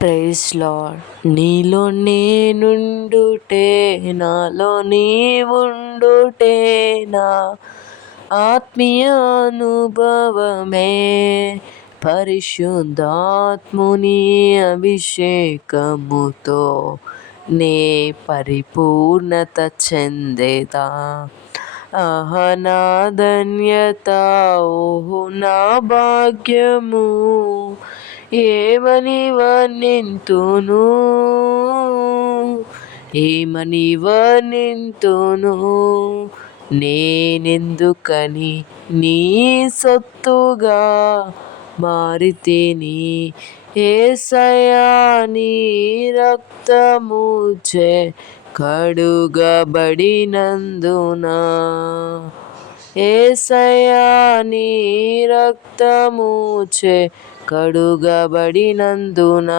Praise lord. నీలో నేనుండుటే, నాలో నీవుండుటే, నా ఆత్మీయ అనుభవమే. పరిశుద్ధాత్ముని అభిషేకముతో నే పరిపూర్ణత చెందేదా. ఆహా నా ధన్యత, ఓహో నా భాగ్యము, ఏమని వర్ణింతును, ఏమని వర్ణింతును. నేనెందుకని నీ సొత్తుగా మారితిని, యేసయ్యా నీ రక్తముచే కడుగబడినందున, యేసయ్యా నీ రక్తముచే కడుగబడినందున.